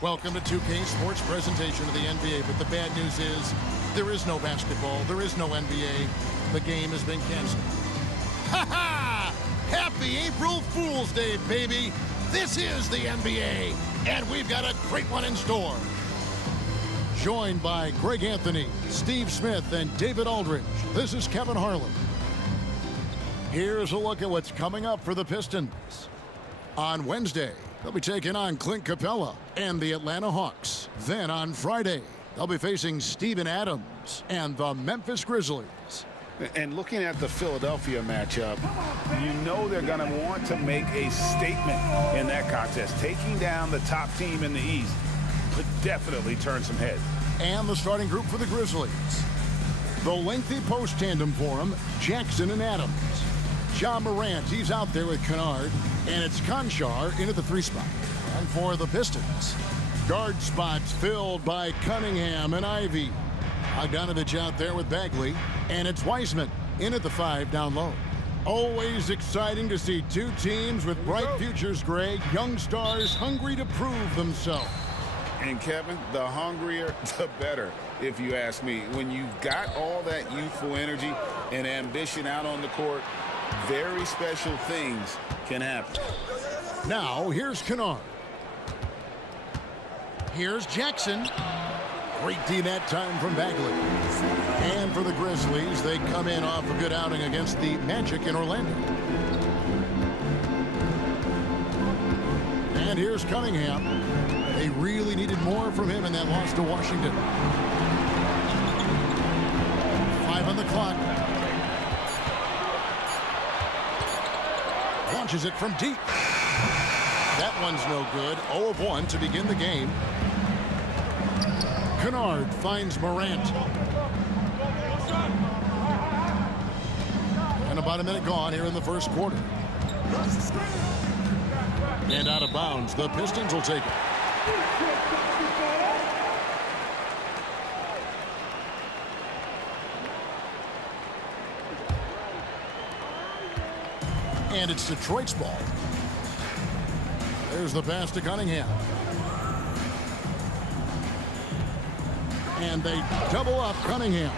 Welcome to 2K Sports presentation of the NBA, but the bad news is there is no basketball, there is no NBA. The game has been canceled. Ha ha! Happy April Fool's Day, baby! This is the NBA, and we've got a great one in store. Joined by Greg Anthony, Steve Smith, and David Aldridge, this is Kevin Harlan. Here's a look at what's coming up for the Pistons. On Wednesday, they'll be taking on Clint Capella and the Atlanta Hawks. Then on Friday, they'll be facing Steven Adams and the Memphis Grizzlies. And looking at the Philadelphia matchup, you know they're going to want to make a statement in that contest. Taking down the top team in the East could definitely turn some heads. And the starting group for the Grizzlies. The lengthy post tandem for them, Jackson and Adams. Ja Morant, he's out there with Kennard, and it's Conchar into the 3 spot. And for the Pistons, guard spots filled by Cunningham and Ivy. Bogdanovich out there with Bagley, and it's Wiseman in at the 5 down low. Always exciting to see two teams with bright futures, Greg. Young stars hungry to prove themselves. And Kevin, the hungrier, the better, if you ask me. When you've got all that youthful energy and ambition out on the court, very special things can happen. Now, here's Kennard. Here's Jackson. Great D that time from Bagley. And for the Grizzlies, they come in off a good outing against the Magic in Orlando. And here's Cunningham. They really needed more from him in that loss to Washington. 5 on the clock. Launches it from deep. That one's no good. 0 of 1 to begin the game. Kennard finds Morant. And about a minute gone here in the first quarter. And out of bounds, the Pistons will take it. And it's Detroit's ball. There's the pass to Cunningham. And they double up Cunningham.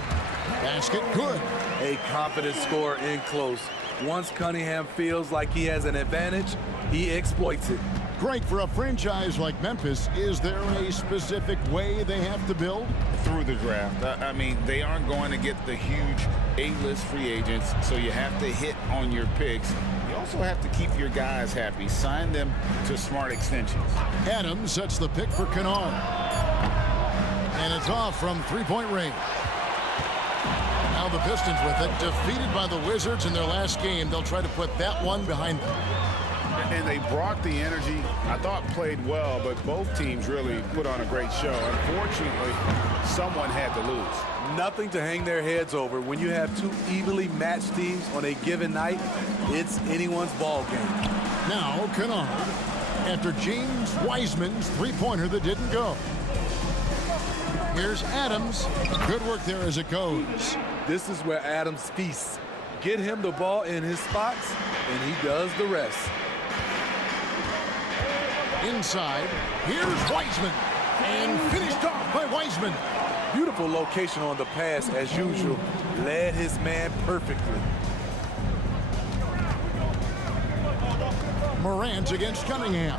Basket good. A confident score in close. Once Cunningham feels like he has an advantage, he exploits it. Great for a franchise like Memphis. Is there a specific way they have to build? Through the draft. I mean, they aren't going to get the huge A-list free agents, so you have to hit on your picks. You also have to keep your guys happy. Sign them to smart extensions. Adams sets the pick for Kennard. And it's off from three-point range. Now the Pistons with it. Defeated by the Wizards in their last game. They'll try to put that one behind them. And they brought the energy. I thought played well, but both teams really put on a great show. Unfortunately, someone had to lose. Nothing to hang their heads over. When you have two evenly matched teams on a given night, it's anyone's ball game. Now Kennard, after James Wiseman's three-pointer that didn't go. Here's Adams. Good work there as it goes. This is where Adams feasts. Get him the ball in his spots, and he does the rest. Inside, here's Wiseman. And finished off by Wiseman. Beautiful location on the pass as usual. Led his man perfectly. Morant against Cunningham.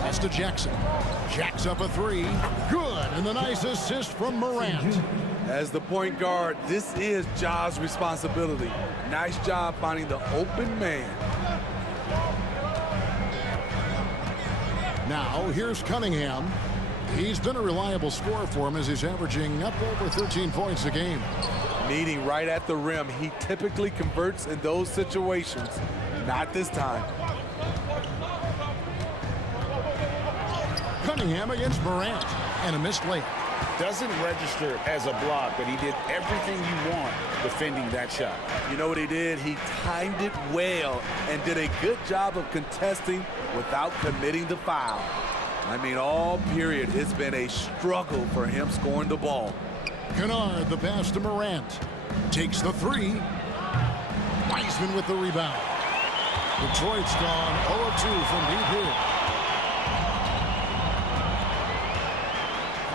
Pass to Jackson. Jacks up a 3. Good. And the nice assist from Morant. As the point guard, this is Ja's responsibility. Nice job finding the open man. Now, here's Cunningham. He's been a reliable scorer for him as he's averaging up over 13 points a game. Meeting right at the rim, he typically converts in those situations. Not this time. Cunningham against Morant. And a missed layup. Doesn't register as a block, but he did everything you want defending that shot. You know what he did? He timed it well and did a good job of contesting without committing the foul. I mean, all period, it's been a struggle for him scoring the ball. Kennard, the pass to Morant. Takes the 3. Wiseman with the rebound. Detroit's gone 0-2 from deep here.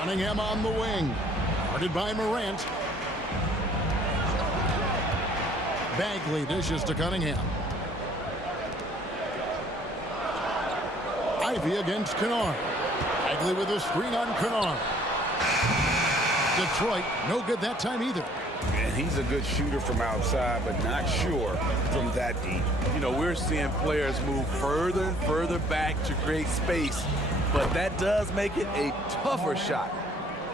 Cunningham on the wing. Guarded by Morant. Bagley dishes to Cunningham. Ivy against Kennard. Bagley with a screen on Kennard. Detroit, no good that time either. And he's a good shooter from outside, but not sure from that deep. You know, we're seeing players move further and further back to create space, but that does make it a tougher shot.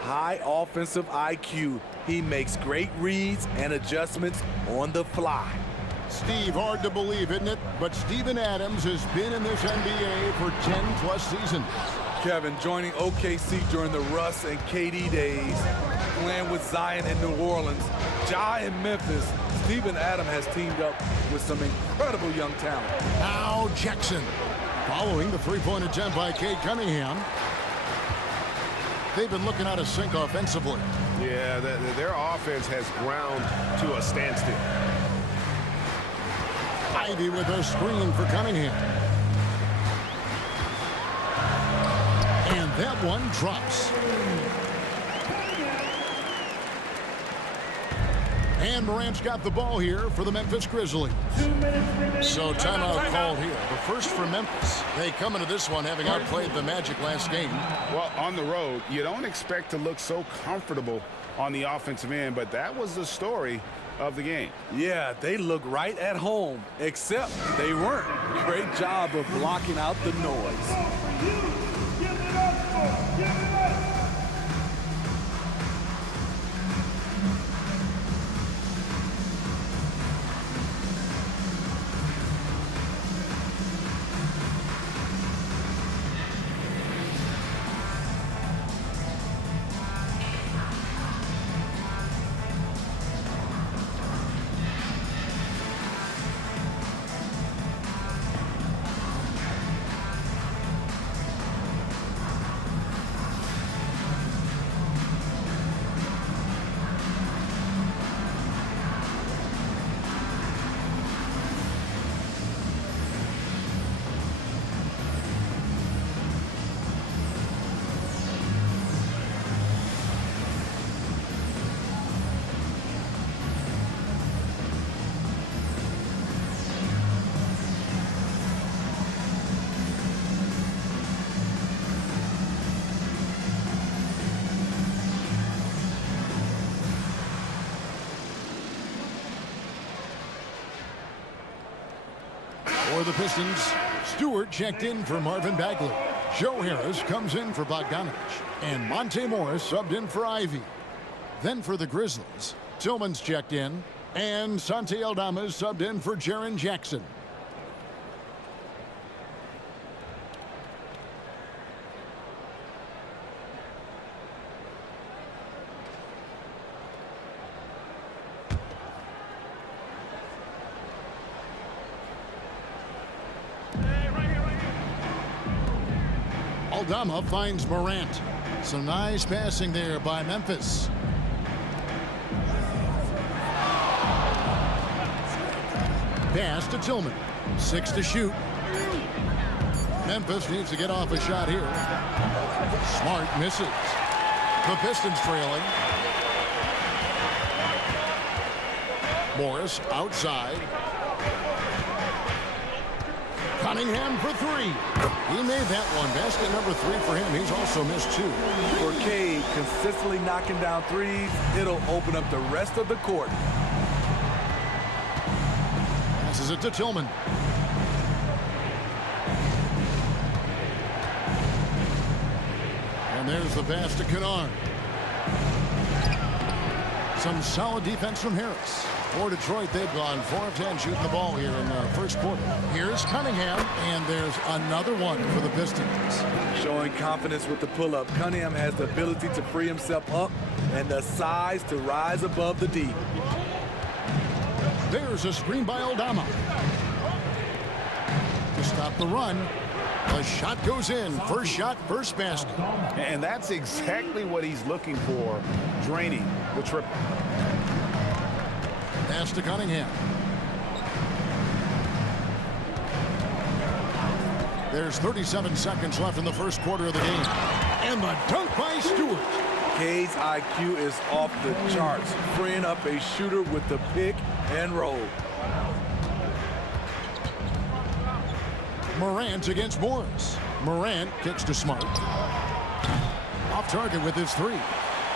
High offensive IQ. He makes great reads and adjustments on the fly. Steve, hard to believe, isn't it? But Steven Adams has been in this NBA for 10-plus seasons. Kevin, joining OKC during the Russ and KD days, playing with Zion in New Orleans, Ja in Memphis, Steven Adams has teamed up with some incredible young talent. Now Jackson, following the three-point attempt by Cade Cunningham. They've been looking out of sync offensively. Yeah, their offense has ground to a standstill. Ivy with a screen for Cunningham. And that one drops. And Morant's got the ball here for the Memphis Grizzlies. So timeout called here. The first for Memphis. They come into this one having outplayed the Magic last game. Well, on the road, you don't expect to look so comfortable on the offensive end, but that was the story of the game. Yeah, they look right at home, except they weren't. Great job of blocking out the noise. For the Pistons, Stewart checked in for Marvin Bagley. Joe Harris comes in for Bogdanovich. And Monte Morris subbed in for Ivy. Then for the Grizzlies, Tillman's checked in. And Santi Aldama subbed in for Jaren Jackson. Aldama finds Morant. Some nice passing there by Memphis. Pass to Tillman. 6 to shoot. Memphis needs to get off a shot here. Smart misses. The Pistons trailing. Morris outside. Cunningham for three. He made that one. Basket number 3 for him. He's also missed 2. For Cade, consistently knocking down threes, it'll open up the rest of the court. Passes it to Tillman. And there's the pass to Kennard. Some solid defense from Harris. For Detroit, they've gone 4 of 10 shooting the ball here in the first quarter. Here's Cunningham, and there's another one for the Pistons. Showing confidence with the pull-up. Cunningham has the ability to free himself up and the size to rise above the D. There's a screen by Aldama. To stop the run, the shot goes in. First shot, first basket. And that's exactly what he's looking for, draining the triple. Pass to Cunningham. There's 37 seconds left in the first quarter of the game. And the dunk by Stewart. K's IQ is off the charts, freeing up a shooter with the pick and roll. Morant against Morris. Morant kicks to Smart. Off target with his three.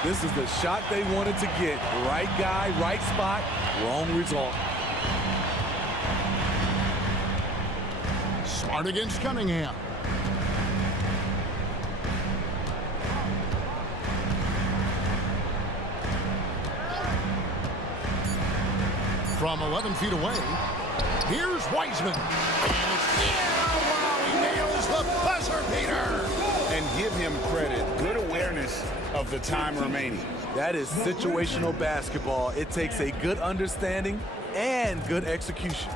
This is the shot they wanted to get. Right guy, right spot, wrong result. Smart against Cunningham. From 11 feet away, here's Wiseman. Wow, he nails the buzzer beater. And give him credit. Good awareness of the time remaining. That is situational basketball. It takes a good understanding and good execution.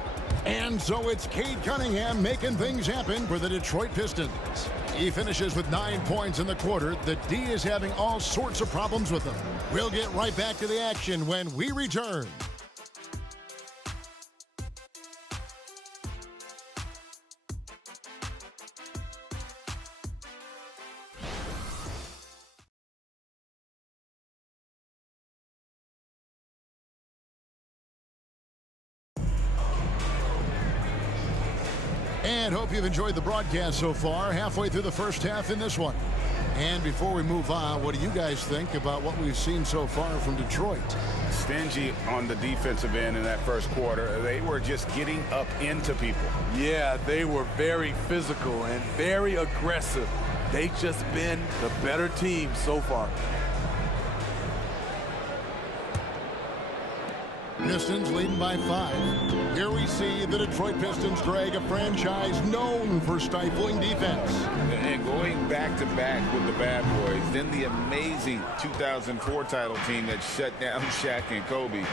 And so it's Cade Cunningham making things happen for the Detroit Pistons. He finishes with 9 points in the quarter. The D is having all sorts of problems with him. We'll get right back to the action when we return. And hope you've enjoyed the broadcast so far, halfway through the first half in this one. And before we move on, what do you guys think about what we've seen so far from Detroit? Stingy on the defensive end in that first quarter. They were just getting up into people. Yeah, they were very physical and very aggressive. They've just been the better team so far. Pistons leading by 5. Here we see the Detroit Pistons drag a franchise known for stifling defense. And going back-to-back with the bad boys, then the amazing 2004 title team that shut down Shaq and Kobe.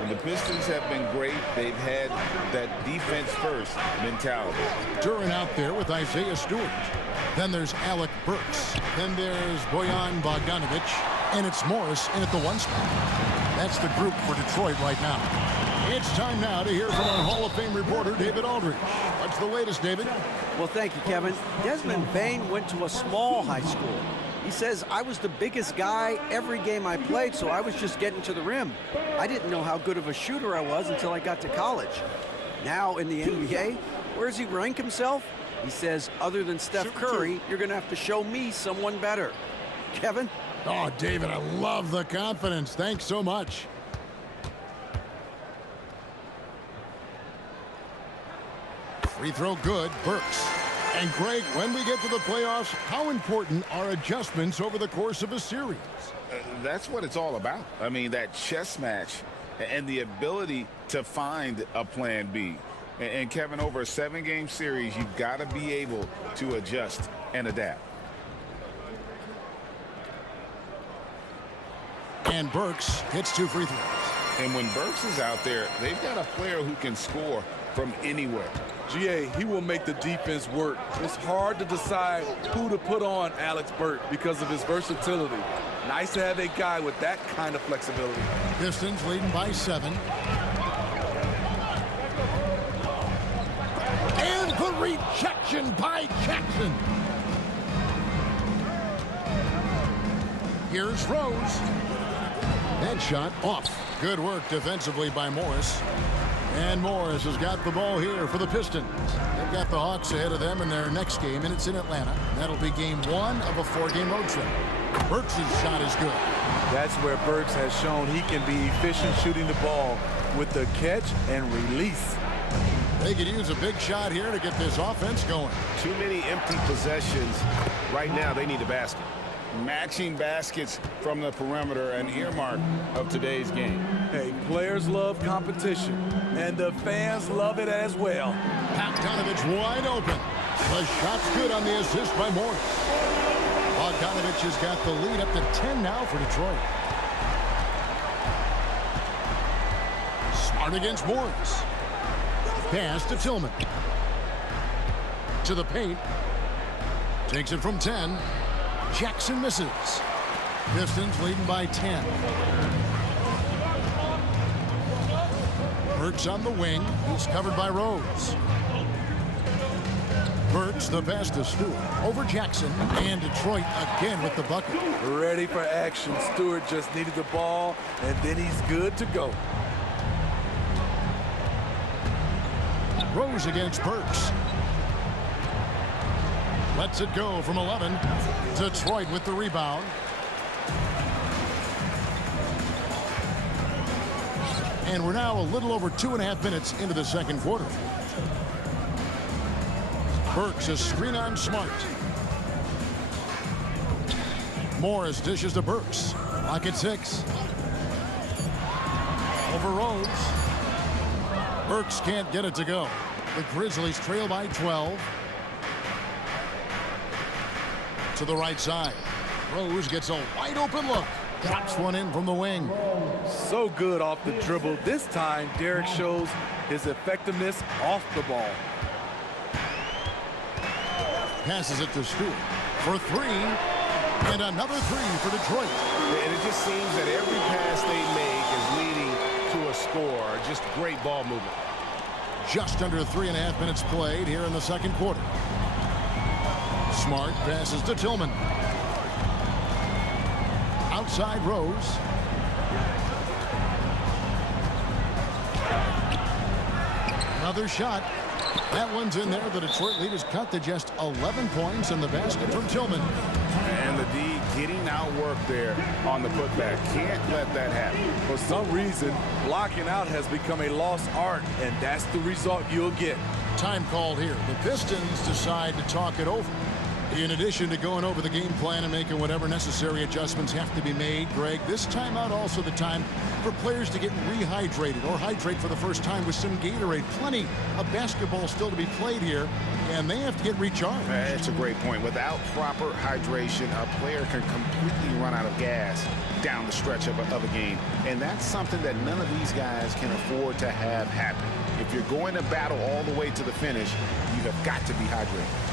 And the Pistons have been great. They've had that defense-first mentality. Duran out there with Isaiah Stewart. Then there's Alec Burks. Then there's Bojan Bogdanovic. And it's Morris in at the 1 spot. That's the group for Detroit right now. It's time now to hear from our Hall of Fame reporter, David Aldridge. What's the latest, David? Well, thank you, Kevin. Desmond Bain went to a small high school. He says, I was the biggest guy every game I played, so I was just getting to the rim. I didn't know how good of a shooter I was until I got to college. Now in the NBA, where does he rank himself? He says, other than Steph Curry, you're going to have to show me someone better. Kevin? Oh, David, I love the confidence. Thanks so much. Free throw good, Burks. And Greg, when we get to the playoffs, how important are adjustments over the course of a series? That's what it's all about. I mean, that chess match and the ability to find a plan B. And Kevin, over a 7-game series, you've got to be able to adjust and adapt. And Burks hits 2 free throws. And when Burks is out there, they've got a player who can score from anywhere. GA, he will make the defense work. It's hard to decide who to put on Alex Burke because of his versatility. Nice to have a guy with that kind of flexibility. Pistons leading by 7. And the rejection by Jackson. Here's Rose. That shot off. Good work defensively by Morris. And Morris has got the ball here for the Pistons. They've got the Hawks ahead of them in their next game, and it's in Atlanta. That'll be game 1 of a 4-game road trip. Burks' shot is good. That's where Burks has shown he can be efficient shooting the ball with the catch and release. They could use a big shot here to get this offense going. Too many empty possessions. Right now, they need a basket. Matching baskets from the perimeter, an earmark of today's game. Hey, players love competition, and the fans love it as well. Bogdanovic wide open. The shot's good on the assist by Morris. Bogdanovic has got the lead up to 10 now for Detroit. Smart against Morris. Pass to Tillman. To the paint. Takes it from 10. Jackson misses. Pistons leading by 10. Burks on the wing. He's covered by Rose. Burks the pass to Stewart. Over Jackson. And Detroit again with the bucket. Ready for action. Stewart just needed the ball, and then he's good to go. Rose against Burks. Lets it go from 11. Detroit with the rebound. And we're now a little over 2.5 minutes into the second quarter. Burks a screen on Smart. Morris dishes to Burks. Lock at 6. Over Rose. Burks can't get it to go. The Grizzlies trail by 12. To the right side. Rose gets a wide open look. Drops one in from the wing. So good off the dribble. This time, Derek shows his effectiveness off the ball. Passes it to Stewart for 3. And another 3 for Detroit. And it just seems that every pass they make is leading to a score. Just great ball movement. Just under 3.5 minutes played here in the second quarter. Smart passes to Tillman. Outside Rose. Another shot. That one's in there. The Detroit lead is cut to just 11 points in the basket from Tillman. And the D getting out work there on the putback. Can't let that happen. For some reason, blocking out has become a lost art, and that's the result you'll get. Time called here. The Pistons decide to talk it over. In addition to going over the game plan and making whatever necessary adjustments have to be made, Greg, this timeout also the time for players to get rehydrated or hydrate for the first time with some Gatorade. Plenty of basketball still to be played here, and they have to get recharged. That's a great point. Without proper hydration, a player can completely run out of gas down the stretch of a game. And that's something that none of these guys can afford to have happen. If you're going to battle all the way to the finish, you have got to be hydrated.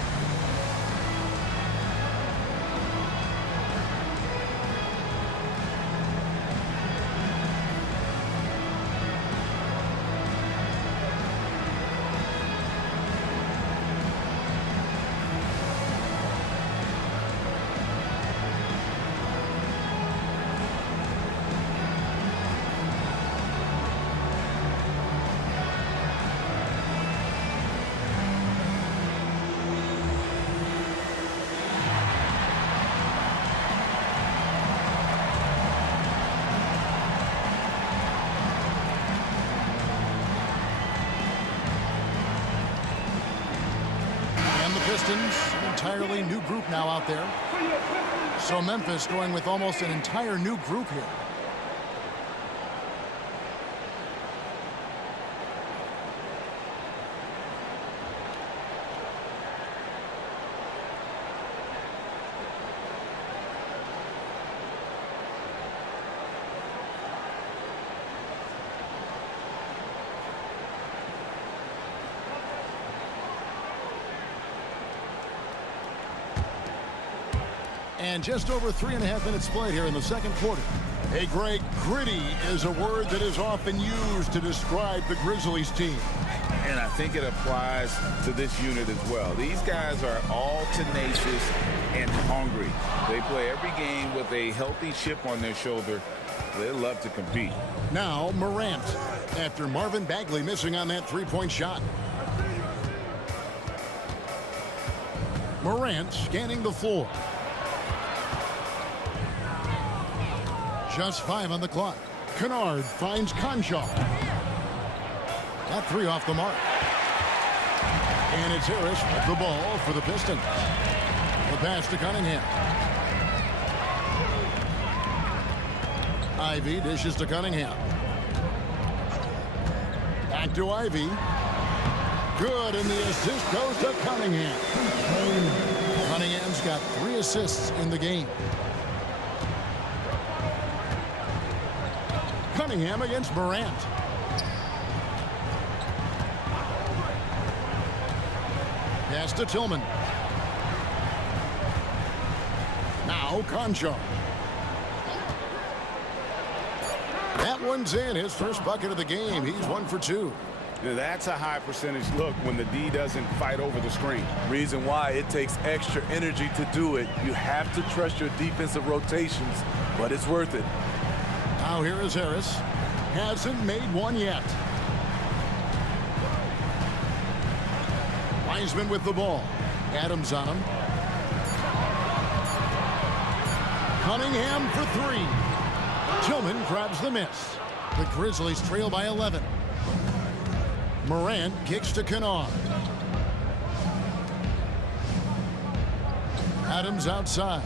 Pistons, an entirely new group now out there. So Memphis going with almost an entire new group here. And just over 3.5 minutes played here in the second quarter. Hey, Greg, gritty is a word that is often used to describe the Grizzlies team. And I think it applies to this unit as well. These guys are all tenacious and hungry. They play every game with a healthy chip on their shoulder. They love to compete. Now Morant, after Marvin Bagley missing on that three-point shot. Morant scanning the floor. Just 5 on the clock. Kennard finds Conchaw. That 3 off the mark. And it's Harris with the ball for the Pistons. The pass to Cunningham. Ivy dishes to Cunningham. Back to Ivy. Good, and the assist goes to Cunningham. Cunningham's got 3 assists in the game. Cunningham against Morant. Pass to Tillman. Now Conchaw. That one's in. His first bucket of the game. He's 1 for 2. Now, that's a high percentage look when the D doesn't fight over the screen. Reason why it takes extra energy to do it. You have to trust your defensive rotations, but it's worth it. Now here is Harris. Hasn't made one yet. Wiseman with the ball. Adams on him. Cunningham for three. Tillman grabs the miss. The Grizzlies trail by 11. Morant kicks to Kennard. Adams outside.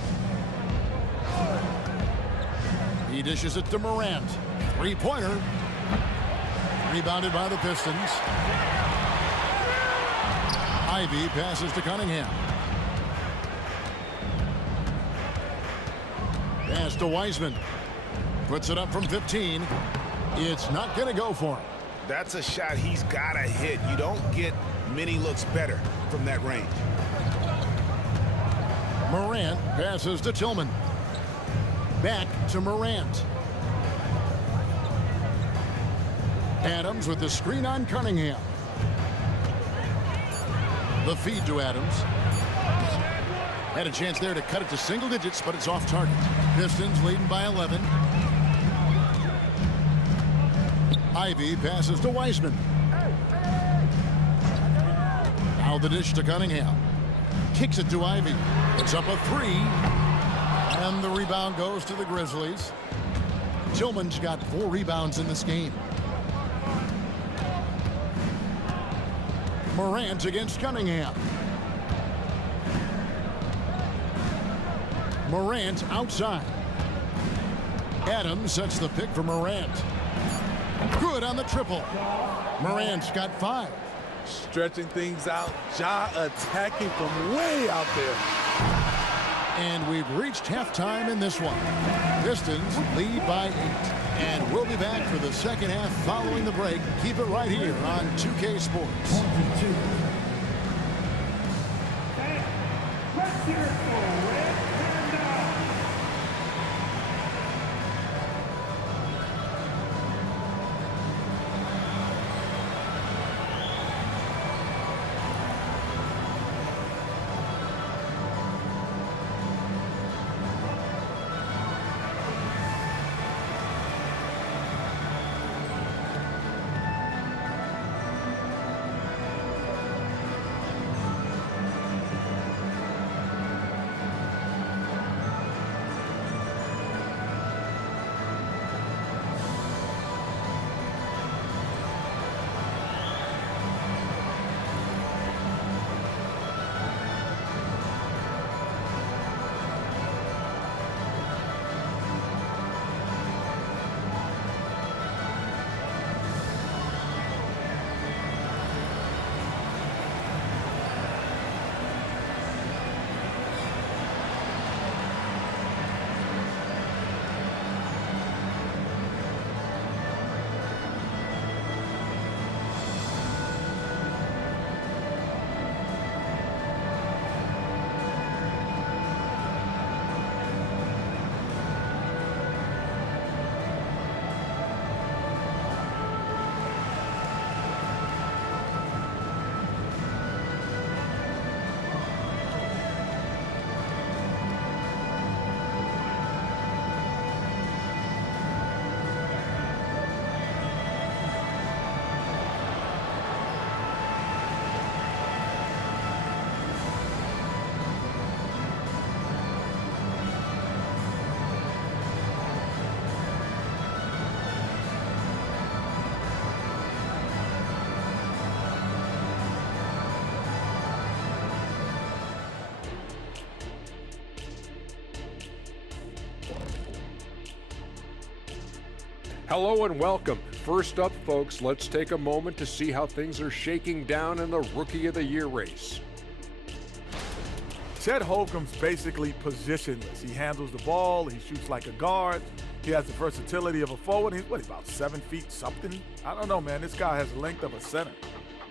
He dishes it to Morant. Three-pointer. Rebounded by the Pistons. Ivy passes to Cunningham. Pass to Wiseman. Puts it up from 15. It's not going to go for him. That's a shot he's got to hit. You don't get many looks better from that range. Morant passes to Tillman. Back to Morant. Adams with the screen on Cunningham. The feed to Adams. Had a chance there to cut it to single digits, but it's off target. Pistons leading by 11. Ivy passes to Wiseman. Now the dish to Cunningham. Kicks it to Ivy. It's up a three. And the rebound goes to the Grizzlies. Tillman's got 4 rebounds in this game. Morant against Cunningham. Morant outside. Adams sets the pick for Morant. Good on the triple. Morant's got 5. Stretching things out. Ja attacking from way out there. And we've reached halftime in this one. Pistons lead by 8. And we'll be back for the second half following the break. Keep it right here on 2K Sports. Hello and welcome. First up, folks, let's take a moment to see how things are shaking down in the Rookie of the Year race. Chet Holcomb's basically positionless. He handles the ball, he shoots like a guard, he has the versatility of a forward. He's, about 7 feet something? I don't know, man. This guy has the length of a center.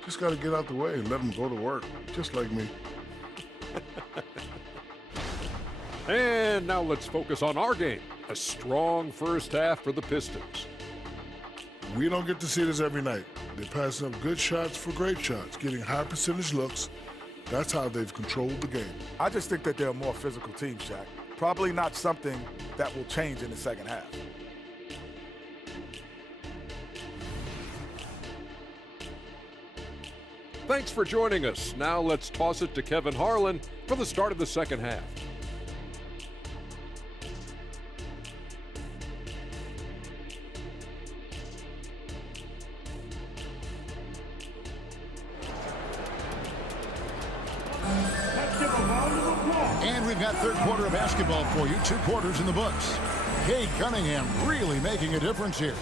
Just got to get out the way and let him go to work, just like me. And now let's focus on our game. A strong first half for the Pistons. We don't get to see this every night. They're passing up good shots for great shots, getting high percentage looks. That's how they've controlled the game. I just think that they're a more physical team, Shaq. Probably not something that will change in the second half. Thanks for joining us. Now let's toss it to Kevin Harlan for the start of the second half. And we've got third quarter of basketball for you. 2 quarters in the books. Cade Cunningham really making a difference here.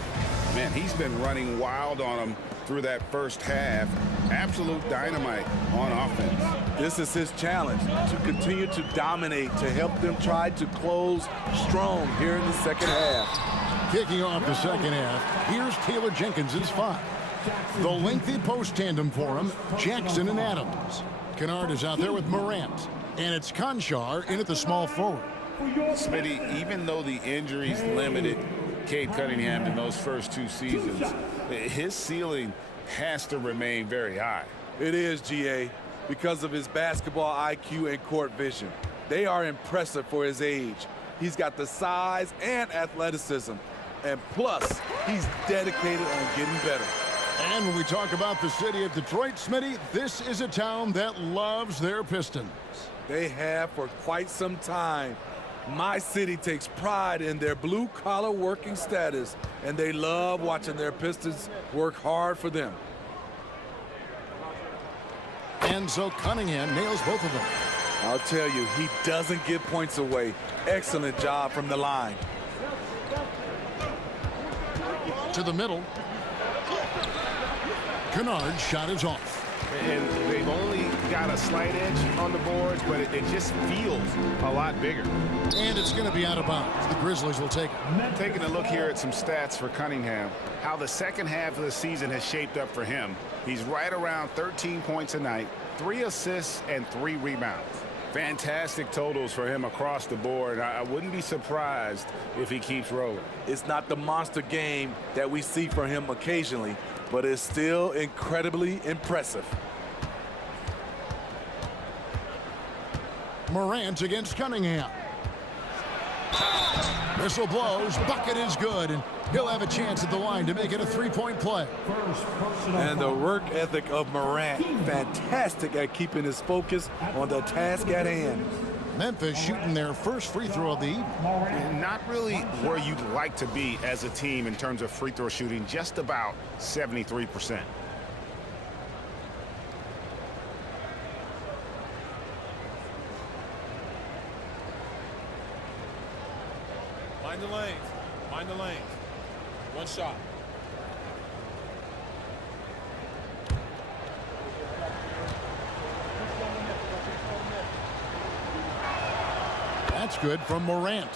Man, he's been running wild on him through that first half. Absolute dynamite on offense. This is his challenge, to continue to dominate, to help them try to close strong here in the second half. Kicking off the second half, here's Taylor Jenkins' 5. The lengthy post tandem for him, Jackson and Adams. Kennard is out there with Morant. And it's Conchar in at the small forward. Smitty, even though the injuries limited Cade Cunningham in those first 2 seasons, his ceiling has to remain very high. It is, GA, because of his basketball IQ and court vision. They are impressive for his age. He's got the size and athleticism. And plus, he's dedicated on getting better. And when we talk about the city of Detroit, Smitty, this is a town that loves their Pistons. They have for quite some time. My city takes pride in their blue-collar working status, and they love watching their Pistons work hard for them. And so Cunningham nails both of them. I'll tell you, he doesn't give points away. Excellent job from the line. To the middle. Kennard's shot is off. And they've only got a slight edge on the boards, but it just feels a lot bigger. And it's going to be out of bounds. The Grizzlies will take it. Taking a look here at some stats for Cunningham, how the second half of the season has shaped up for him. He's right around 13 points a night, 3 assists, and 3 rebounds. Fantastic totals for him across the board. I wouldn't be surprised if he keeps rolling. It's not the monster game that we see from him occasionally, but it's still incredibly impressive. Morant against Cunningham. Whistle blows, bucket is good, and he'll have a chance at the line to make it a 3-point play. And the work ethic of Morant, fantastic at keeping his focus on the task at hand. Memphis shooting their first free throw of the evening. Not really where you'd like to be as a team in terms of free throw shooting, just about 73%. Mind the lanes. Mind the lanes. One shot. That's good from Morant.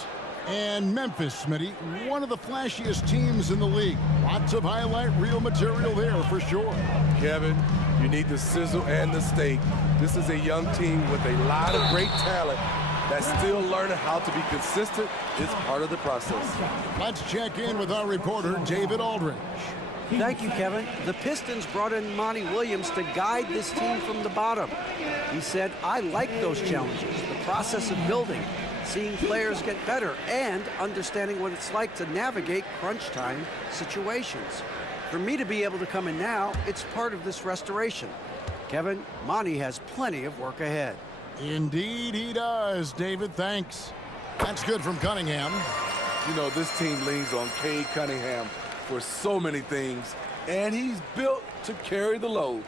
And Memphis, Smitty, one of the flashiest teams in the league. Lots of highlight reel material there for sure. Kevin, you need the sizzle and the steak. This is a young team with a lot of great talent that's still learning how to be consistent. It's part of the process. Let's check in with our reporter, David Aldridge. Thank you, Kevin. The Pistons brought in Monty Williams to guide this team from the bottom. He said, I like those challenges, the process of building, seeing players get better, and understanding what it's like to navigate crunch time situations. For me to be able to come in now, it's part of this restoration. Kevin, Monty has plenty of work ahead. Indeed he does, David. Thanks. That's good from Cunningham. You know, this team leans on Cade Cunningham for so many things, and he's built to carry the load.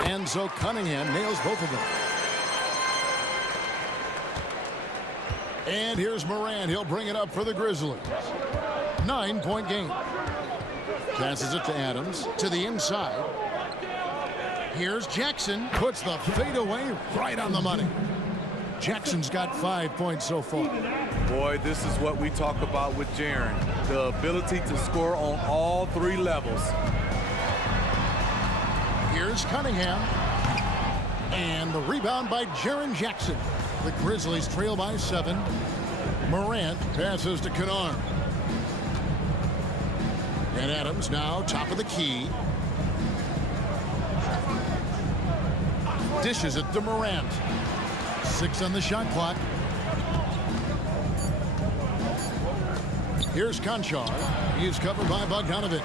And so Cunningham nails both of them. And here's Morant. He'll bring it up for the Grizzlies. 9-point game. Passes it to Adams. To the inside. Here's Jackson. Puts the fadeaway right on the money. Jackson's got 5 points so far. Boy, this is what we talk about with Jaren. The ability to score on all 3 levels. Here's Cunningham. And the rebound by Jaren Jackson. The Grizzlies trail by 7. Morant passes to Kennard. And Adams now top of the key. Dishes it to Morant. 6 on the shot clock. Here's Conchar. He's covered by Bogdanovich.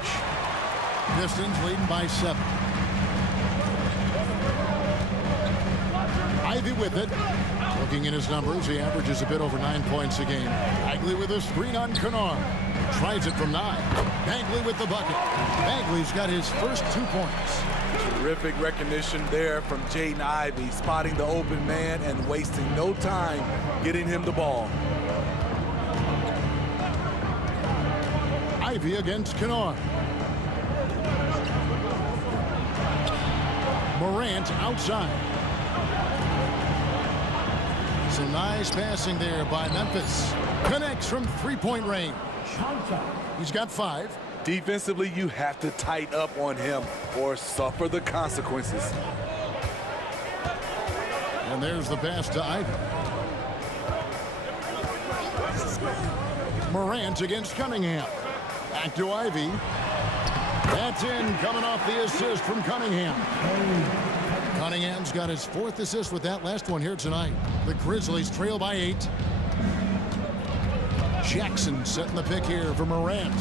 Pistons leading by 7. Ivy with it. Looking at his numbers, he averages a bit over 9 points a game. Bagley with a screen on Kennard. Tries it from 9. Bagley with the bucket. Bagley's got his first 2 points. Terrific recognition there from Jaden Ivey, spotting the open man and wasting no time getting him the ball. Ivy against Kennard. Morant outside. Some nice passing there by Memphis. Connects from three-point range. He's got 5. Defensively, you have to tighten up on him or suffer the consequences. And there's the pass to Ivy. Morant against Cunningham. Back to Ivy. That's in, coming off the assist from Cunningham. Cunningham's got his 4th assist with that last one here tonight. The Grizzlies trail by 8. Jackson setting the pick here for Morant.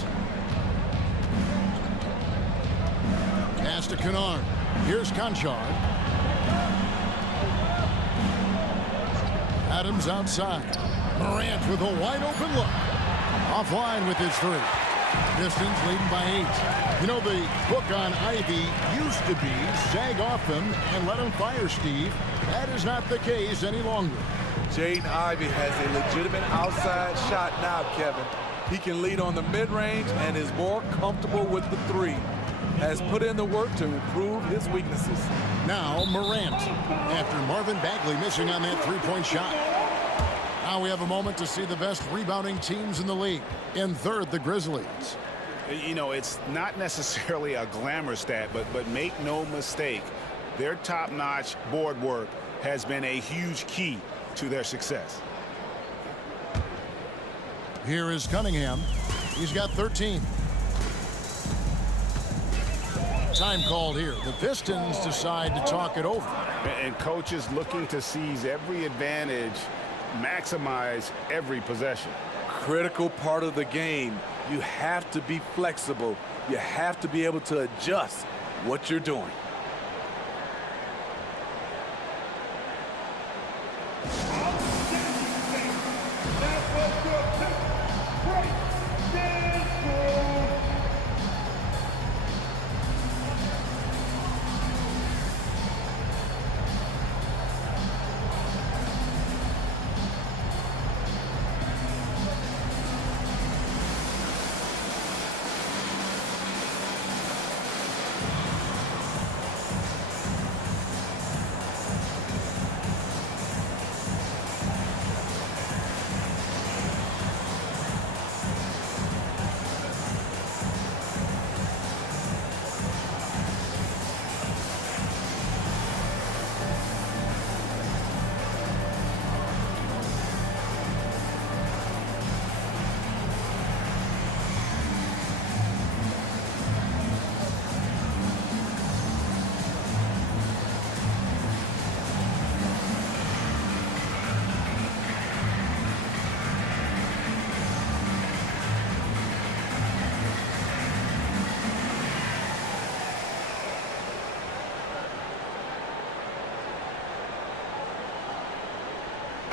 Pass to Kennard. Here's Conchar. Adams outside. Morant with a wide open look. Offline with his 3. Pistons leading by 8. You know, the book on Ivy used to be sag off him and let him fire, Steve. That is not the case any longer. Jaden Ivey has a legitimate outside shot now, Kevin. He can lead on the mid-range and is more comfortable with the 3. Has put in the work to improve his weaknesses. Now Morant, after Marvin Bagley missing on that 3-point shot. Now we have a moment to see the best rebounding teams in the league. In 3rd, the Grizzlies. You know, it's not necessarily a glamour stat, but make no mistake, their top-notch board work has been a huge key to their success. Here is Cunningham. He's got 13. Time called here. The Pistons decide to talk it over. And coaches looking to seize every advantage, maximize every possession. Critical part of the game. You have to be flexible. You have to be able to adjust what you're doing.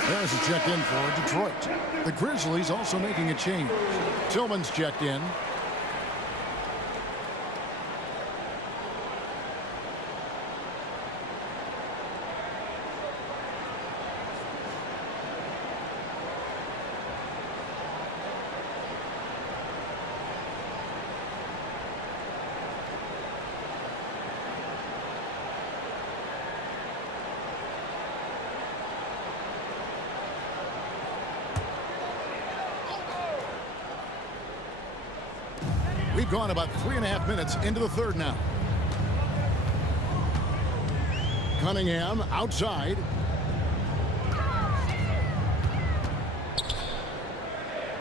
There's a check in for Detroit. The Grizzlies also making a change. Tillman's checked in. We've gone about 3.5 minutes into the 3rd now. Cunningham outside.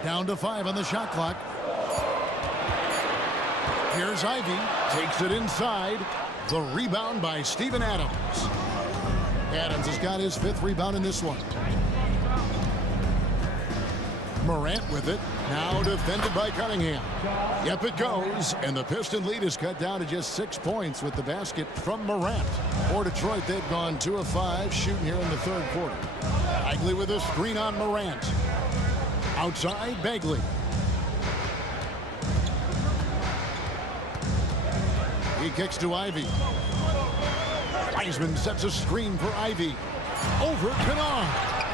Down to 5 on the shot clock. Here's Ivy. Takes it inside. The rebound by Steven Adams. Adams has got his 5th rebound in this one. Morant with it. Now defended by Cunningham. Yep, it goes. And the Piston lead is cut down to just 6 points with the basket from Morant. For Detroit, they've gone 2 of 5 shooting here in the 3rd quarter. Bagley with a screen on Morant. Outside, Bagley. He kicks to Ivy. Wiseman sets a screen for Ivy. Over Kennard.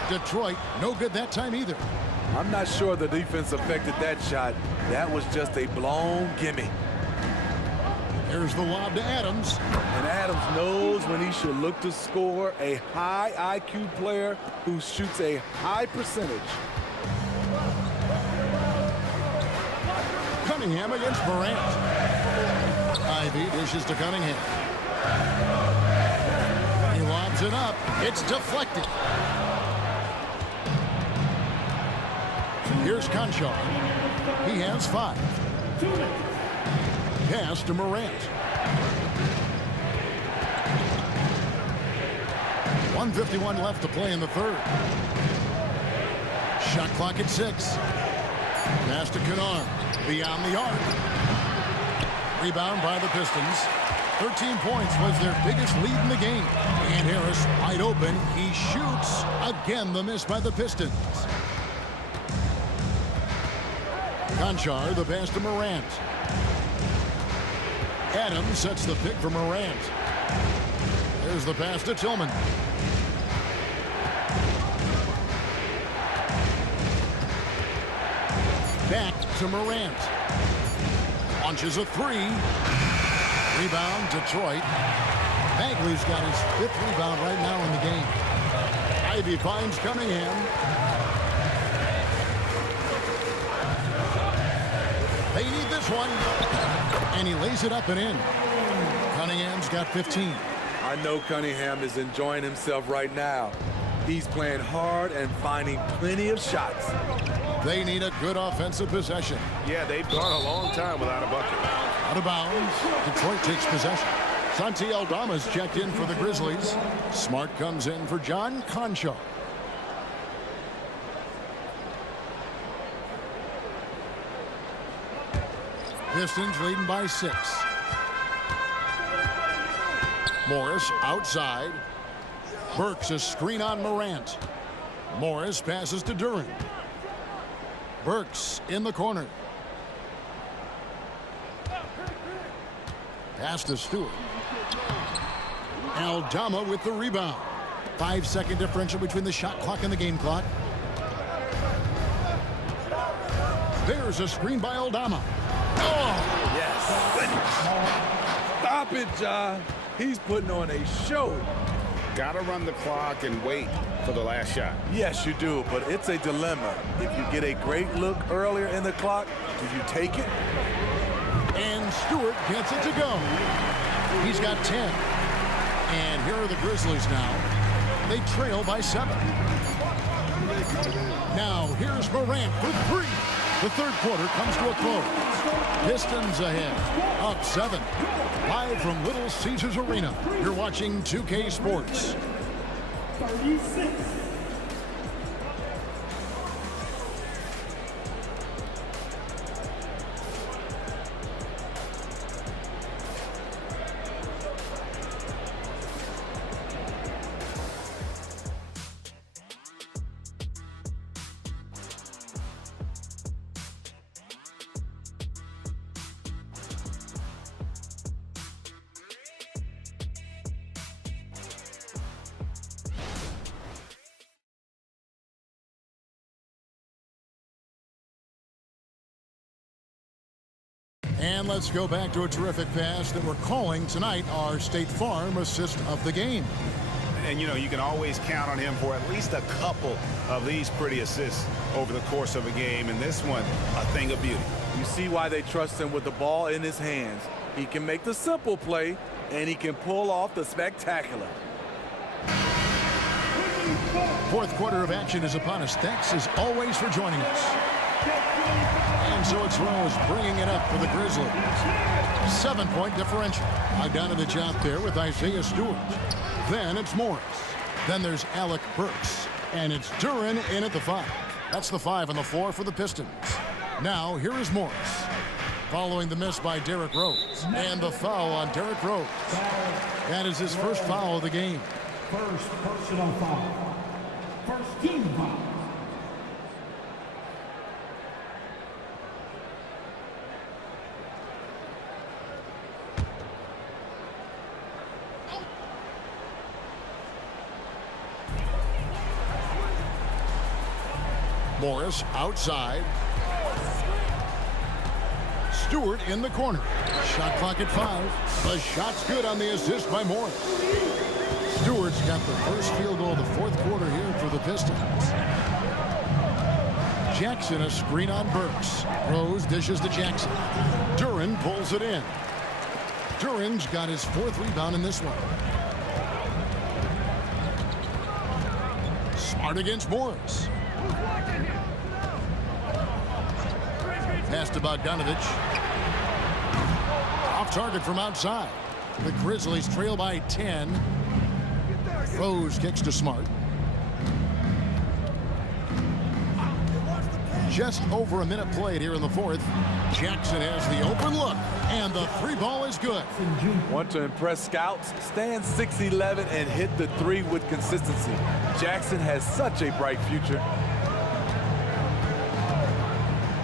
Detroit, no good that time either. I'm not sure the defense affected that shot. That was just a blown gimme. Here's the lob to Adams. And Adams knows when he should look to score. A high IQ player who shoots a high percentage. Cunningham against Morant. Ivy dishes to Cunningham. He lobs it up. It's deflected. Here's Conchar. He has 5. Pass to Morant. 1:51 left to play in the 3rd. Shot clock at 6. Pass to Kennard. Beyond the arc. Rebound by the Pistons. 13 points was their biggest lead in the game. And Harris wide open. He shoots. Again, the miss by the Pistons. Conchar, the pass to Morant. Adams sets the pick for Morant. There's the pass to Tillman. Back to Morant. Launches a 3. Rebound, Detroit. Bagley's got his 5th rebound right now in the game. Ivy finds Cunningham. They need this one. And he lays it up and in. Cunningham's got 15. I know Cunningham is enjoying himself right now. He's playing hard and finding plenty of shots. They need a good offensive possession. Yeah, they've gone a long time without a bucket. Out of bounds. Detroit takes possession. Santi Aldama's checked in for the Grizzlies. Smart comes in for John Conchar. Pistons leading by 6. Morris outside. Burks a screen on Morant. Morris passes to Duran. Burks in the corner. Pass to Stewart. Aldama with the rebound. 5-second differential between the shot clock and the game clock. There's a screen by Aldama. Oh! Yes. Stop it, Ja. He's putting on a show. Got to run the clock and wait for the last shot. Yes, you do, but it's a dilemma. If you get a great look earlier in the clock, do you take it? And Stewart gets it to go. He's got 10. And here are the Grizzlies now. They trail by 7. Now here's Morant for 3. The 3rd quarter comes to a close. Pistons ahead, up 7. Live from Little Caesars Arena, you're watching 2K Sports. 36. And let's go back to a terrific pass that we're calling tonight our State Farm assist of the game. And, you know, you can always count on him for at least a couple of these pretty assists over the course of a game. And this one, a thing of beauty. You see why they trust him with the ball in his hands. He can make the simple play, and he can pull off the spectacular. Fourth quarter of action is upon us. Thanks as always for joining us. And so it's Rose bringing it up for the Grizzlies. 7-point differential. Bogdanovich out there with Isaiah Stewart. Then it's Morris. Then there's Alec Burks. And it's Duren in at the 5. That's the 5 on the floor for the Pistons. Now, here is Morris. Following the miss by Derrick Rose. And the foul on Derrick Rose. That is his first foul of the game. First personal foul. First team foul. Morris outside. Stewart in the corner. Shot clock at 5. The shot's good on the assist by Morris. Stewart's got the first field goal of the fourth quarter here for the Pistons. Jackson a screen on Burks. Rose dishes to Jackson. Duren pulls it in. Duren's got his 4th rebound in this one. Smart against Morris. Pass to Bogdanovich. Off target from outside. The Grizzlies trail by 10. Rose kicks to Smart. Just over a minute played here in the fourth. Jackson has the open look, and the 3 ball is good. Want to impress scouts? Stand 6'11" and hit the 3 with consistency. Jackson has such a bright future.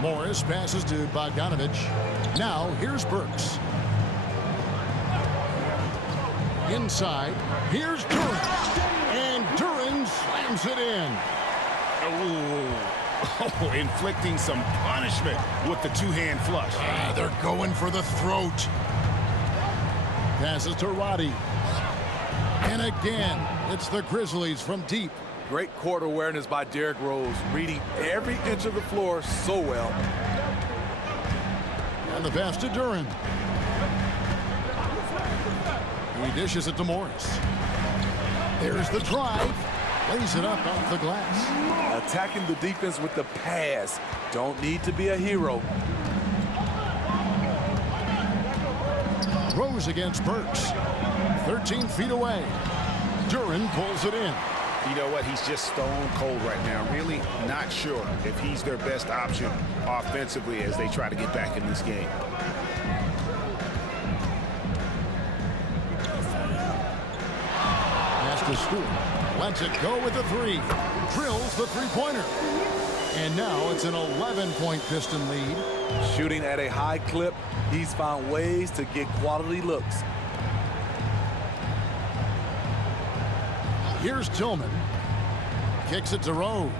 Morris passes to Bogdanovich. Now here's Burks. Inside, here's Duren. And Duren slams it in. Oh, inflicting some punishment with the 2-hand flush. They're going for the throat. Passes to Roddy. And again, it's the Grizzlies from deep. Great court awareness by Derrick Rose, reading every inch of the floor so well. And the pass to Duren. He dishes it to Morris. There's the drive. Lays it up off the glass. Attacking the defense with the pass. Don't need to be a hero. Rose against Burks. 13 feet away. Duren pulls it in. You know what? He's just stone cold right now. Really not sure if he's their best option offensively as they try to get back in this game. Pass to Stewart. Lets it go with the 3. Drills the 3-pointer. And now it's an 11-point Piston lead. Shooting at a high clip, he's found ways to get quality looks. Here's Tillman. Kicks it to Rose.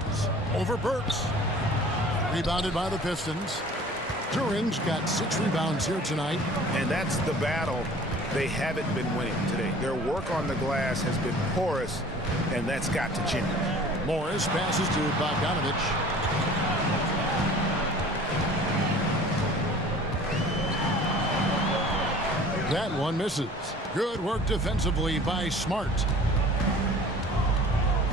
Over Burks. Rebounded by the Pistons. Duren's got 6 rebounds here tonight. And that's the battle they haven't been winning today. Their work on the glass has been porous, and that's got to change. Morris passes to Bogdanovich. That one misses. Good work defensively by Smart.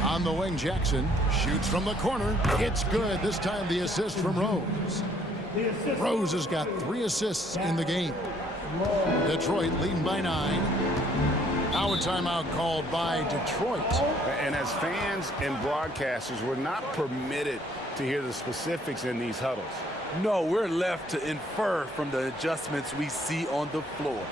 On the wing, Jackson shoots from the corner. It's good. This time the assist from Rose. Rose has got 3 assists in the game. Detroit leading by 9. Now a timeout called by Detroit. And as fans and broadcasters, we're not permitted to hear the specifics in these huddles. No, we're left to infer from the adjustments we see on the floor.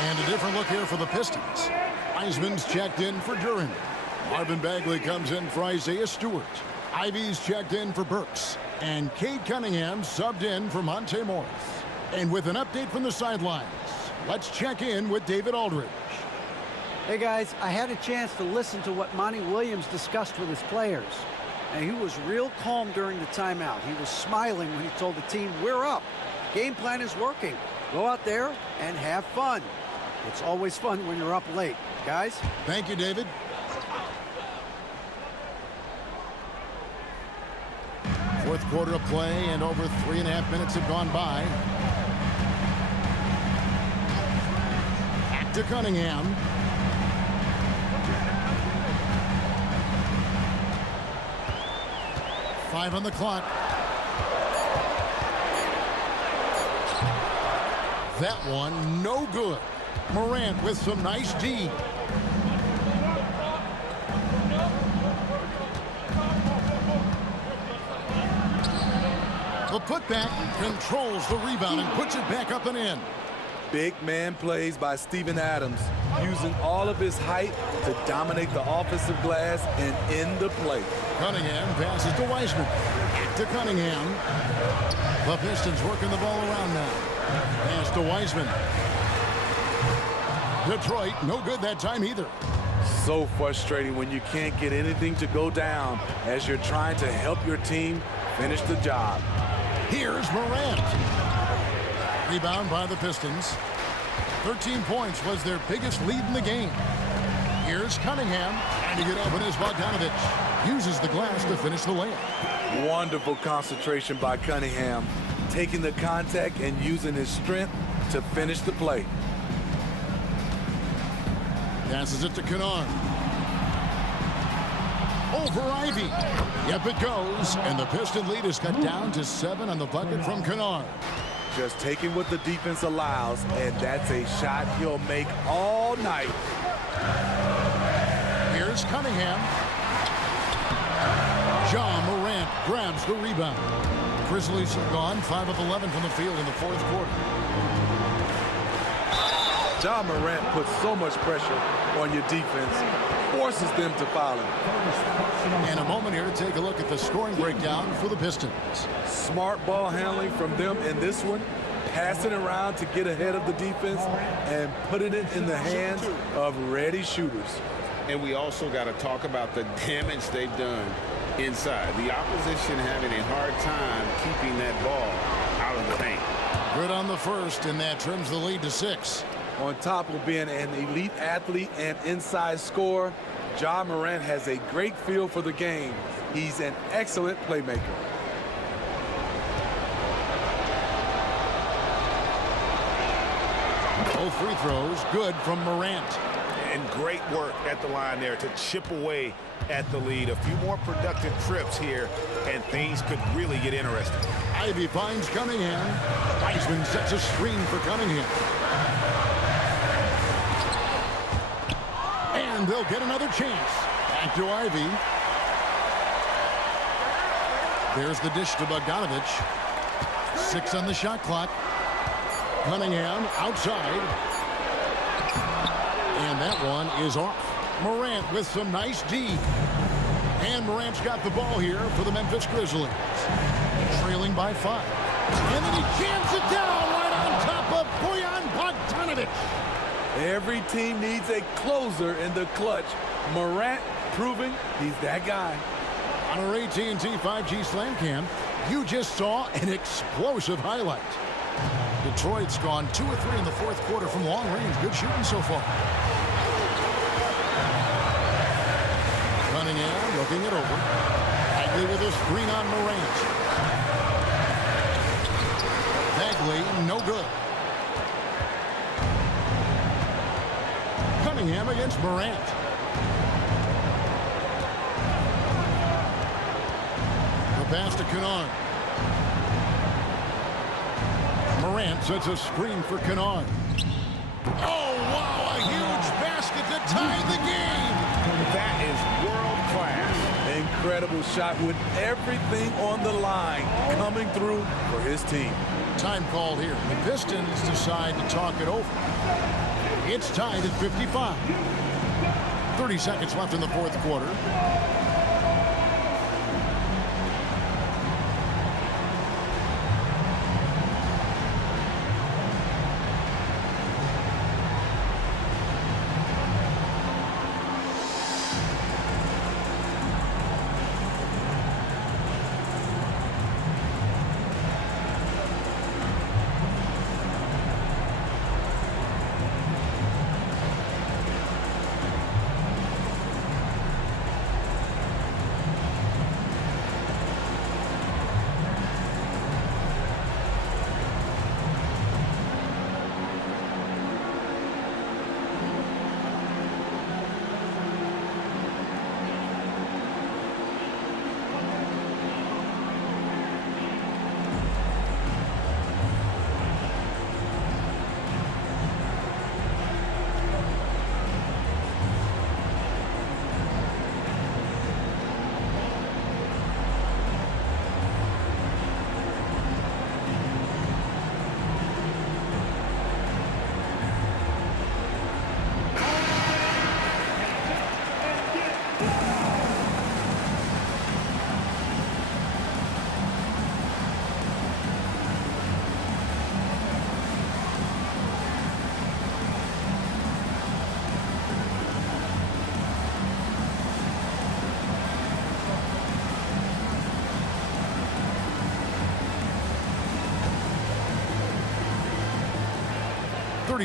And a different look here for the Pistons. Wiseman's checked in for Duran. Marvin Bagley comes in for Isaiah Stewart. Ivy's checked in for Burks. And Cade Cunningham subbed in for Monte Morris. And with an update from the sidelines, let's check in with David Aldridge. Hey guys, I had a chance to listen to what Monty Williams discussed with his players. And he was real calm during the timeout. He was smiling when he told the team, we're up. Game plan is working. Go out there and have fun. It's always fun when you're up late. Guys? Thank you, David. Fourth quarter of play, and over 3.5 minutes have gone by. Back to Cunningham. Five on the clock. That one, no good. Morant with some nice D. The putback controls the rebound and puts it back up and in. Big man plays by Steven Adams, using all of his height to dominate the offensive glass and end the play. Cunningham passes to Wiseman. Back to Cunningham. The Pistons working the ball around now. Pass to Wiseman. Detroit, no good that time either. So frustrating when you can't get anything to go down as you're trying to help your team finish the job. Here's Morant. Rebound by the Pistons. 13 points was their biggest lead in the game. Here's Cunningham. Trying to get open is Bogdanovich. Uses the glass to finish the layup. Wonderful concentration by Cunningham. Taking the contact and using his strength to finish the play. Passes it to Kennard. Over Ivy. Yep, it goes. And the Piston lead is cut down to 7 on the bucket from Kennard. Just taking what the defense allows, and that's a shot he'll make all night. Here's Cunningham. John Morant grabs the rebound. Grizzlies have gone 5 of 11 from the field in the fourth quarter. John Morant puts so much pressure on your defense, forces them to foul him. And a moment here to take a look at the scoring breakdown for the Pistons. Smart ball handling from them in this one, passing around to get ahead of the defense and putting it in the hands of ready shooters. And we also got to talk about the damage they've done inside. The opposition having a hard time keeping that ball out of the paint. Good on the first, and that trims the lead to 6. On top of being an elite athlete and inside scorer, Ja Morant has a great feel for the game. He's an excellent playmaker. Both free throws good from Morant. And great work at the line there to chip away at the lead. A few more productive trips here, and things could really get interesting. Ivy finds Cunningham. Wiseman sets a screen for Cunningham. And they'll get another chance. Back to Ivy. There's the dish to Bogdanovich. 6 on the shot clock. Cunningham outside. And that one is off. Morant with some nice D. And Morant's got the ball here for the Memphis Grizzlies. Trailing by 5. And then he jams it down right on top of Bojan Bogdanovich. Every team needs a closer in the clutch. Morant proving he's that guy. On our AT&T 5G Slam Cam, you just saw an explosive highlight. Detroit's gone 2 of 3 in the fourth quarter from long range. Good shooting so far. Cunningham looking it over. Bagley with a screen on Morant. Bagley, no good. Cunningham against Morant. The pass to Kennard. Morant sets a screen for Kennard. Oh, wow, a huge basket to tie the game. That is world class. Incredible shot with everything on the line coming through for his team. Time called here. The Pistons decide to talk it over. It's tied at 55. 30 seconds left in the fourth quarter.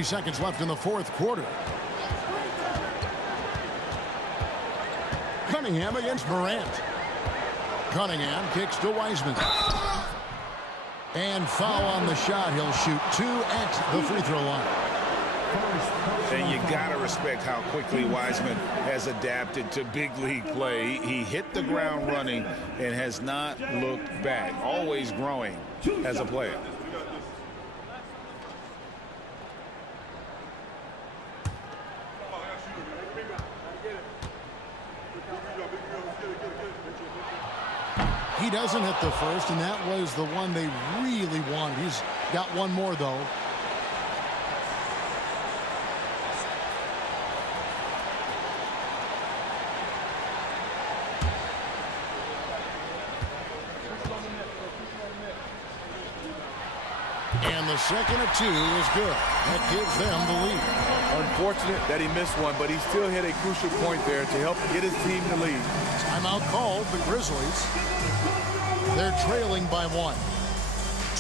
Seconds left in the fourth quarter. Cunningham against Morant. Cunningham kicks to Wiseman. And foul on the shot. He'll shoot 2 at the free throw line. And you got to respect how quickly Wiseman has adapted to big league play. He hit the ground running and has not looked back. Always growing as a player. He doesn't hit the first, and that was the one they really wanted. He's got one more, though. And the second of 2 is good. That gives them the lead. Unfortunate that he missed one, but he still hit a crucial point there to help get his team the lead. Timeout called, the Grizzlies. They're trailing by 1.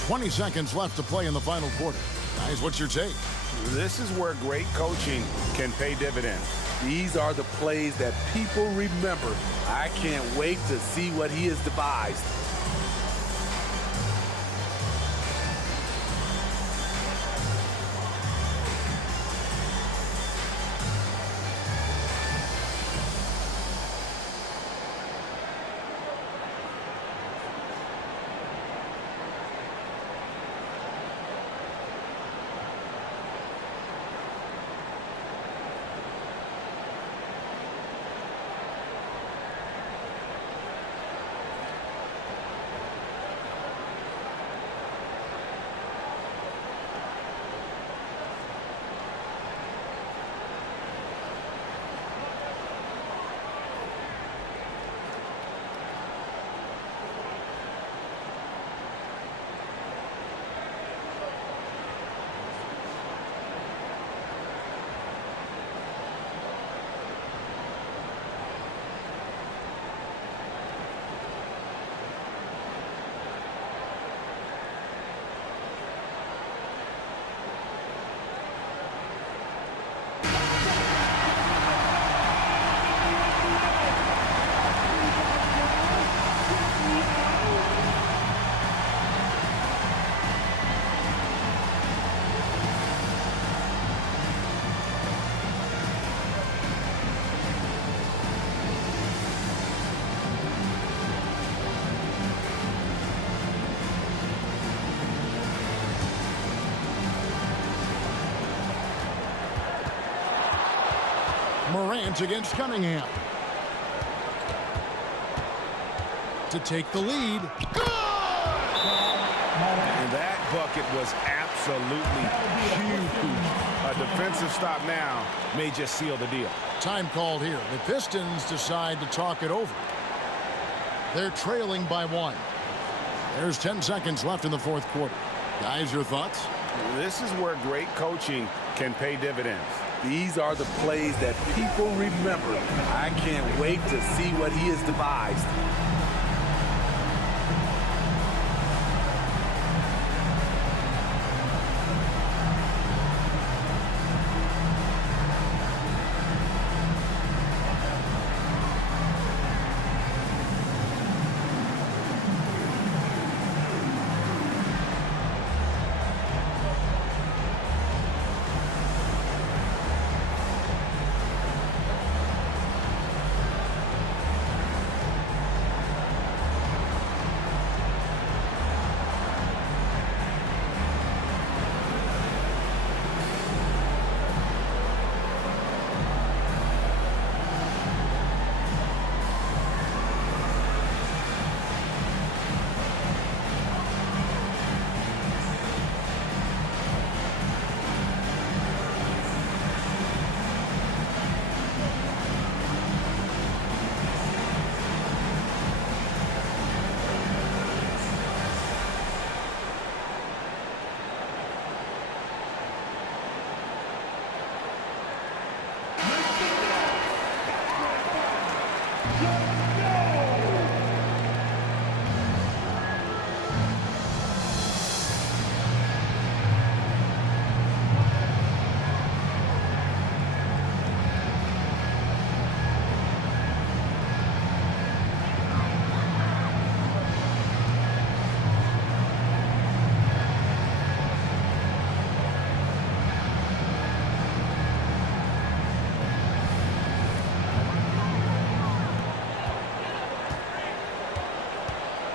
20 seconds left to play in the final quarter. Guys, what's your take? This is where great coaching can pay dividends. These are the plays that people remember. I can't wait to see what he has devised. Morant against Cunningham. To take the lead. Good! And that bucket was absolutely huge. A defensive stop now may just seal the deal. Time called here. The Pistons decide to talk it over. They're trailing by 1. There's 10 seconds left in the fourth quarter. Guys, your thoughts? This is where great coaching can pay dividends. These are the plays that people remember. I can't wait to see what he has devised.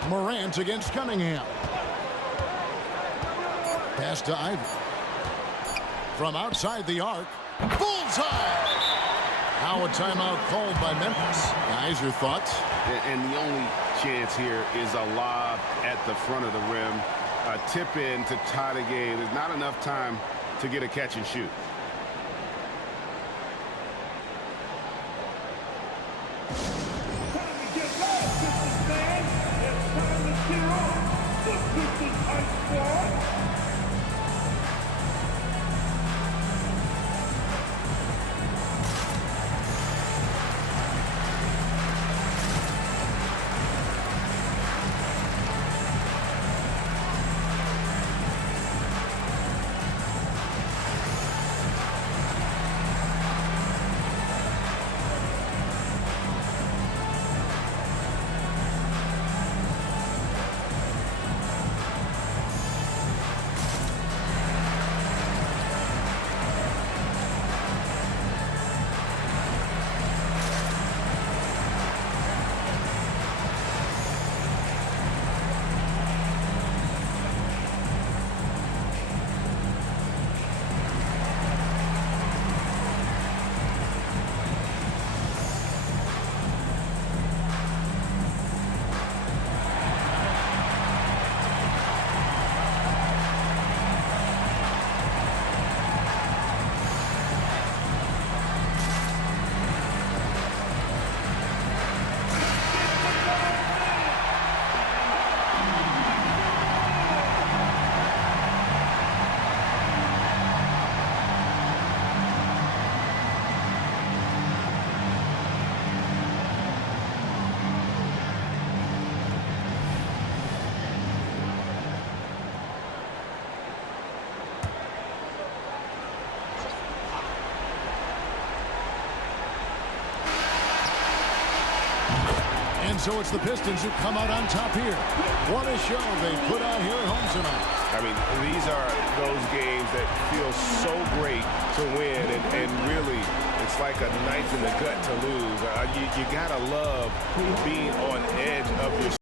Morant against Cunningham. Pass to Ivy. From outside the arc. Bullseye! Now a timeout called by Memphis. Guys, your thoughts? And the only chance here is a lob at the front of the rim. A tip in to tie the game. There's not enough time to get a catch and shoot. And so it's the Pistons who come out on top here. What a show they put out here at home tonight. I mean, these are those games that feel so great to win, and really, it's like a knife in the gut to lose. You gotta love being on edge of your